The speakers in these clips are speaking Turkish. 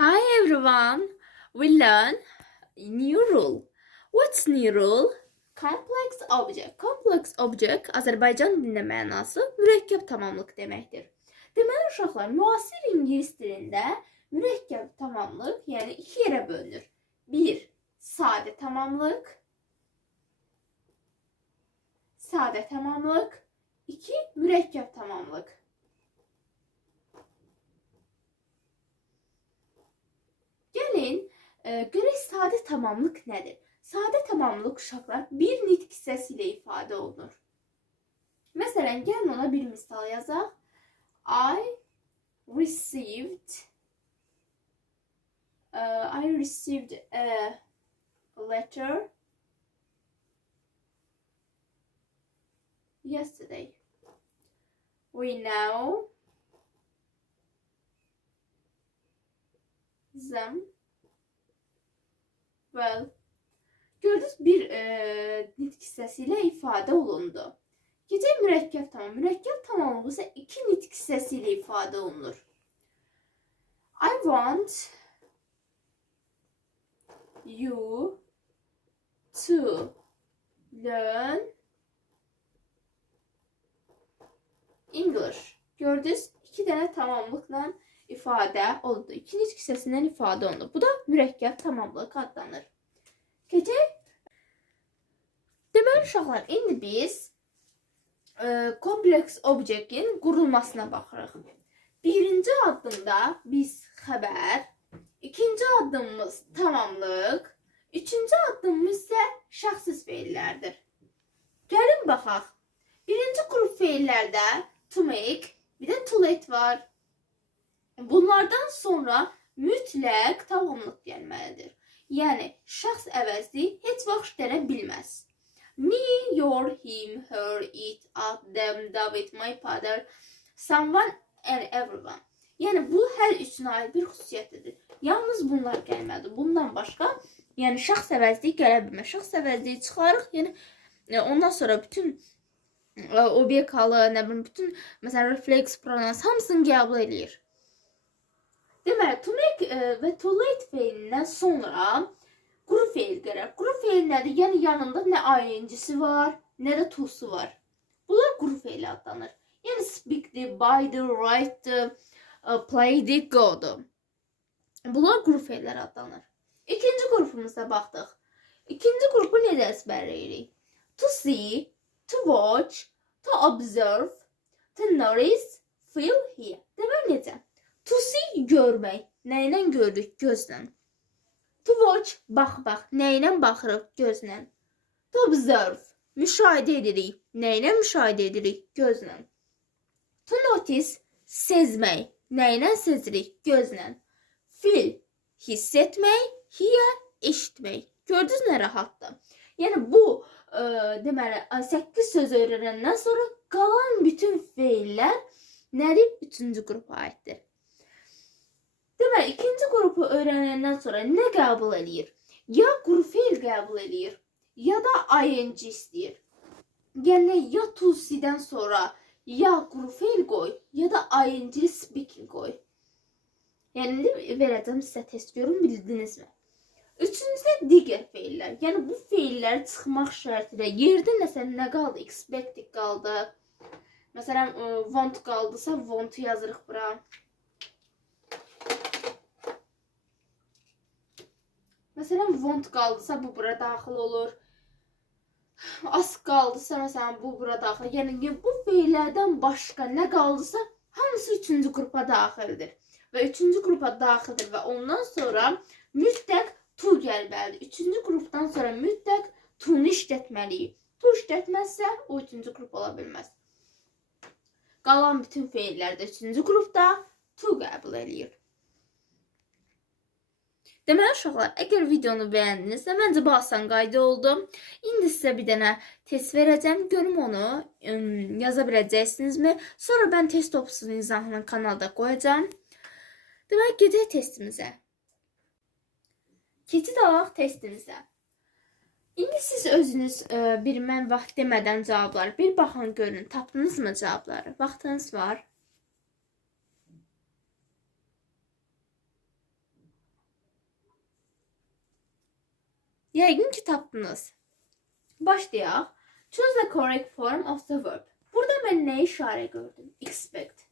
Hi everyone. We learn new rule. What's new rule? Complex object. Complex object Azərbaycan dilində mənası mürəkkəb tamamlıq deməkdir. Deməli uşaqlar, müasir ingilis dilində mürəkkəb tamamlıq, yəni iki yerə bölünür. Bir, sadə tamamlıq. Sadə tamamlıq. İki, mürəkkəb tamamlıq. Gəlin, e, görək sadə tamamlıq nədir? Sadə tamamlıq uşaqlar bir nitq hissəsi ilə ifadə olunur. Məsələn, gəlin ona bir misal yazaq. I received uh, I received a letter yesterday. We know them well. Gördünüz bir e, nitq hissəsilə ifadə olundu. Gecə mürəkkəb tamam. Mürəkkəb tamamı isə iki nitq hissəsi ilə ifadə olunur. I want you to learn English. Gördünüz? İki dənə tamamlıqla ifadə oldu. İki nitq hissəsindən ifadə olundu. Bu da mürəkkəb tamamlıq adlanır. Keçək. Deməli uşaqlar, indi biz e, kompleks objektin qurulmasına baxırıq. Birinci addımda biz xəbər, ikinci addımımız tamamlıq, üçüncü addımımız isə şəxsiz feillərdir. Gəlin baxaq. Birinci qrup feillərdə to make, bir də to let var. Bunlardan sonra mütləq tamamlıq gəlməlidir. Yəni şəxs əvəzi heç vaxt işlənə bilməz. Me, your, him, her, it, at, them, David, my father, someone and everyone. Yəni bu hər üçünə aid bir xüsusiyyətdir. Yalnız bunlar gəlməlidir. Bundan başqa, yəni şəxs əvəzliyi gələ bilməz. Şəxs əvəzliyi çıxarıq, yəni e, ondan sonra bütün e, obyekt halı, nə bilim, bütün məsələn refleks pronans hamısını qəbul eləyir. Make e, və to late feilindən sonra quru feil gəlir. Quru feil nədir? Yəni yanında nə ing'si var, nə də to'su var. Bunlar quru feil adlanır. Yəni speak'di, buy'di, write'di, e, play'di, go'du. Bunlar quru feillər adlanır. İkinci qrupumuza baxdıq. İkinci qrupu necə əzbərləyirik? To see, to watch, to observe, to notice, feel, hear. Deməli necə? To see görmək. Nə ilə görürük? Gözlə. To watch baxmaq. Nə ilə baxırıq? Gözlə. To observe müşahidə edirik. Nə ilə müşahidə edirik? Gözlə. To notice sezmək. Nə ilə sezirik? Gözlə. Feel hiss etmək, hear eşitmək. Gördünüz nə rahatdır. Yəni bu ə, deməli 8 söz öyrənəndən sonra qalan bütün feillər nədir? 3-cü qrupa aiddir. Deməli, ikinci qrupu öyrənəndən sonra nə qəbul eləyir? Ya qrup feil qəbul eləyir, ya da ing istəyir. Yəni ya to see-dən sonra ya qrup feil qoy, ya da ing speaking qoy. Yəni verəcəm sizə test görün bildinizmi? Üçüncüdə digər feillər. Yəni bu feillər çıxmaq şərtilə yerdə nəsə nə qaldı? Expected qaldı. Məsələn, want qaldısa want yazırıq bura. Məsələn, want qaldısa bu bura daxil olur. Az qaldısa məsələn bu bura daxil. Yəni bu feillərdən başqa nə qaldısa hamısı 3-cü qrupa daxildir. Və 3-cü qrupa daxildir və ondan sonra mütləq to gəlməlidir. 3-cü qrupdan sonra mütləq to-nu işlətməliyik. To işlətməzsə o 3-cü qrup ola bilməz. Qalan bütün feillər də 3-cü qrupda to qəbul eləyir. Deməli uşaqlar, əgər videonu bəyəndinizsə, məncə bu asan qayda oldu. İndi sizə bir dənə test verəcəm. Görüm onu ım, yaza biləcəksinizmi? Sonra mən test topsuzun izahını kanalda qoyacağam. Deməli, gedək testimizə. Keçid alaq testimizə. İndi siz özünüz bir mən vaxt demədən cavabları bir baxın görün. Tapdınızmı cavabları? Vaxtınız var. Yəqin ki tapdınız. Başlayaq. Choose the correct form of the verb. Burada mən nə işarə gördüm? Expect.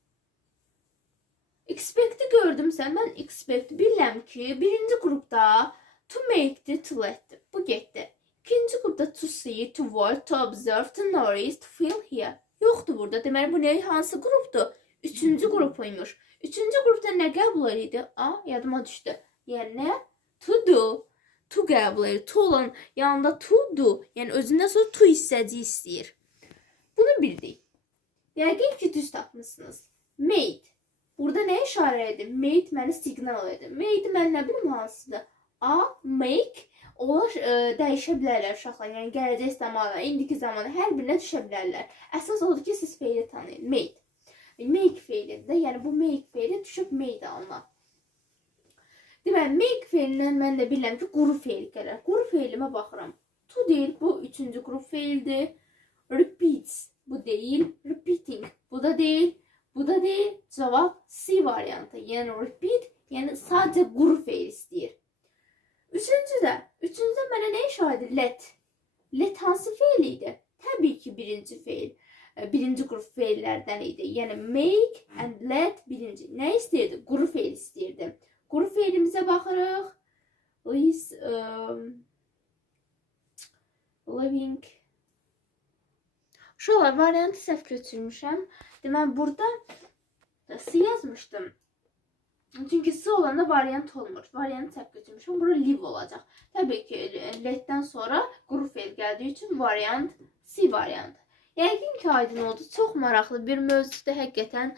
Expect-i gördümsə mən expect bilirəm ki, birinci qrupda to make-di, to let-di. Bu getdi. İkinci qrupda to see, to watch, to observe, to notice, to feel here. Yoxdur burada. Deməli bu nə hansı qrupdur? Üçüncü qrupuymuş. Üçüncü qrupda nə qəbul edirdi? A, yadıma düşdü. Yəni? To do. To qəbul edir. To olan yanında to do. Yəni özündən sonra to hissəci istəyir. Bunu bildik. Yəqin ki düz tapmısınız. Made. Burada nə işarə edir? Made məni siqnal edir. Made mən nə bilim hansıdır? A, make Onlar e, dəyişə bilərlər uşaqlar. Yəni gələcək zamanı, indiki zamanı hər birinə düşə bilərlər. Əsas odur ki, siz feili tanıyın. Made. Make feilidir də. Yəni bu make feili düşüb made alına. Deməli, make feilindən mən də bilirəm ki, quru feil gələr. Quru feilimə baxıram. To deyil, bu üçüncü qrup feildir. Repeats, bu deyil. Repeating, bu da deyil. Bu da deyil. Cavab C variantı. Yəni repeat, yəni sadəcə quru feil istəyir. Üçüncü də, üçüncü də mənə nə işarə edir? Let. Let hansı feil idi? Təbii ki, birinci feil. e, Birinci qrup feillərdən idi. Yəni make and let birinci. Nə istəyirdi? Quru feil istəyirdi. Quru feilimizə baxırıq. Is um, living Şuralar variantı səhv götürmüşəm. Deməli burada C yazmışdım. Çünkü S olanda variant olmur. Variant səhv götürmüşüm. Burada live olacaq. Təbii ki, letdən sonra quru feil gəldiyi üçün variant C variantı. Yəqin ki, aydın oldu. Çox maraqlı bir mövzudur həqiqətən.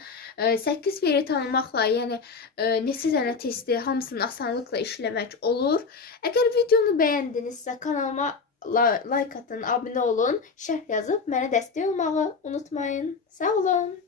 8 feili tanımaqla, yəni e, neçə dənə testi hamısını asanlıqla işləmək olur. Əgər videonu bəyəndinizsə kanalıma like atın, abunə olun, şərh yazıb mənə dəstək olmağı unutmayın. Sağ olun.